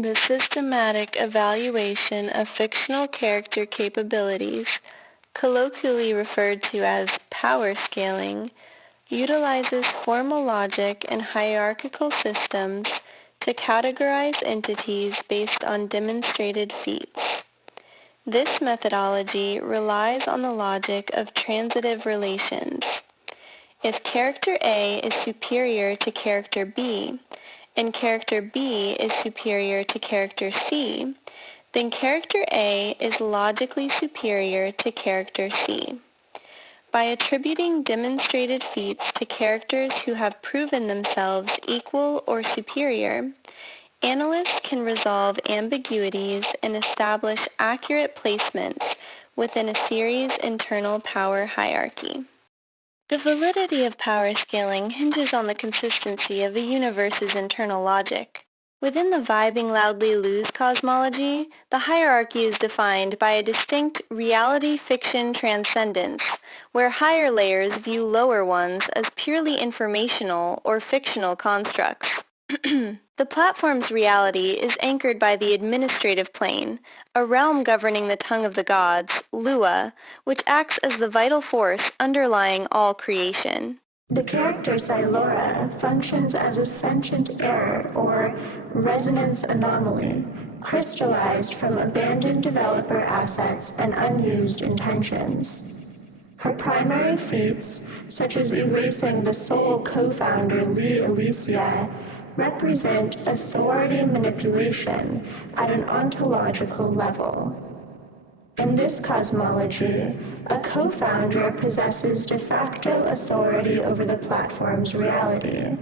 The systematic evaluation of fictional character capabilities, colloquially referred to as power scaling, utilizes formal logic and hierarchical systems to categorize entities based on demonstrated feats. This methodology relies on the logic of transitive relations. If character A is superior to character B, and character B is superior to character C, then character A is logically superior to character C. By attributing demonstrated feats to characters who have proven themselves equal or superior, analysts can resolve ambiguities and establish accurate placements within a series' internal power hierarchy. The validity of power scaling hinges on the consistency of the universe's internal logic. Within the VIBINGLOUDLYALUZ cosmology, the hierarchy is defined by a distinct reality-fiction transcendence, where higher layers view lower ones as purely informational or fictional constructs. The platform's reality is anchored by the administrative plane, a realm governing the tongue of the gods, Lua, which acts as the vital force underlying all creation. The character Silora functions as a sentient error or resonance anomaly, crystallized from abandoned developer assets and unused intentions. Her primary feats, such as erasing the sole co-founder Lee Alicia, represent authority manipulation at an ontological level. In this cosmology, a co-founder possesses de facto authority over the platform's reality.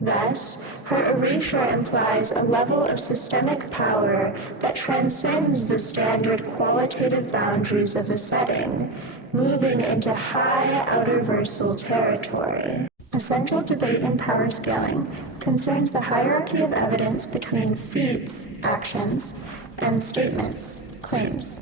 Thus, her erasure implies a level of systemic power that transcends the standard qualitative boundaries of the setting, moving into high outerversal territory. A central debate in power scaling concerns the hierarchy of evidence between feats, actions, and statements, claims.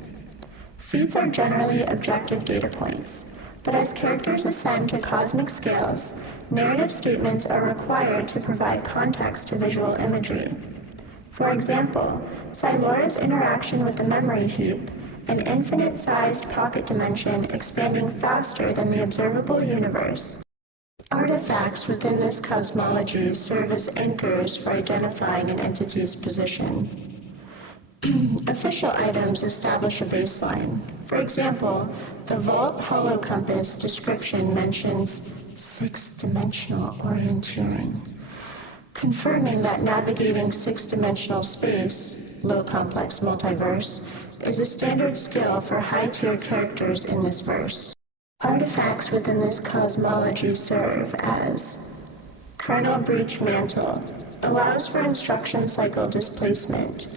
Feats are generally objective data points, but as characters ascend to cosmic scales, narrative statements are required to provide context to visual imagery. For example, Silora's interaction with the memory heap, an infinite-sized pocket dimension expanding faster than the observable universe. Artifacts within this cosmology serve as anchors for identifying an entity's position. Official items establish a baseline. For example, the Vault holocompass description mentions six-dimensional orienteering, confirming that navigating six-dimensional space, low-complex multiverse, is a standard skill for high-tier characters in this verse. Artifacts within this cosmology serve as kernel breach mantle, allows for instruction cycle displacement,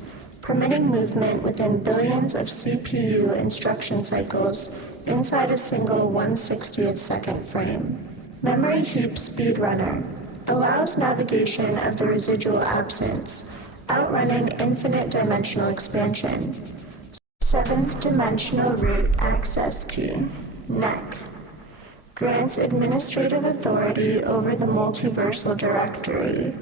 permitting movement within billions of CPU instruction cycles inside a single 1/60th second frame. Memory heap speedrunner, allows navigation of the residual absence, outrunning infinite dimensional expansion. Seventh dimensional root access key, NEC, grants administrative authority over the multiversal directory,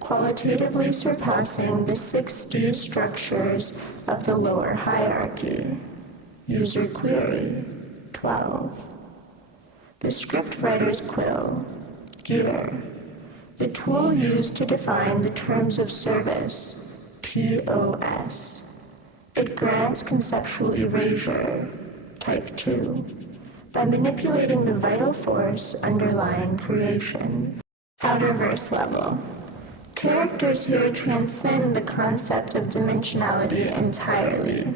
qualitatively surpassing the 6D structures of the lower hierarchy. User query, 12. The script writer's quill, Gear, the tool used to define the terms of service, TOS. It grants conceptual erasure, type 2, by manipulating the vital force underlying creation. Outerverse level. Characters here transcend the concept of dimensionality entirely.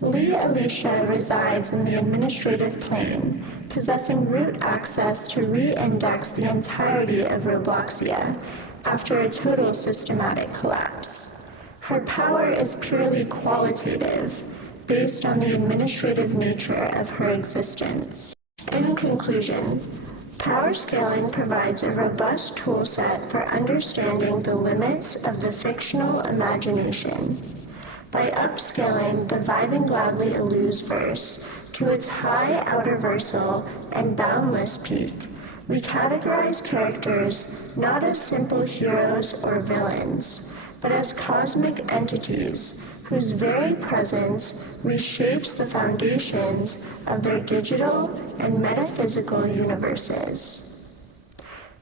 Lee Alicia resides in the administrative plane, possessing root access to re-index the entirety of Robloxia after a total systematic collapse. Her power is purely qualitative, based on the administrative nature of her existence. In conclusion, power scaling provides a robust toolset for understanding the limits of the fictional imagination. By upscaling the VIBINGLOUDLYALUZ verse to its high outerversal and boundless peak, we categorize characters not as simple heroes or villains, but as cosmic entities whose very presence reshapes the foundations of their digital and metaphysical universes.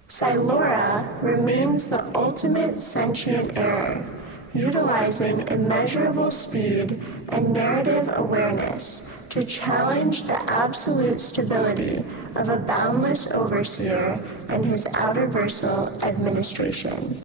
Silura remains the ultimate sentient error, utilizing immeasurable speed and narrative awareness to challenge the absolute stability of a boundless overseer and his outerversal administration.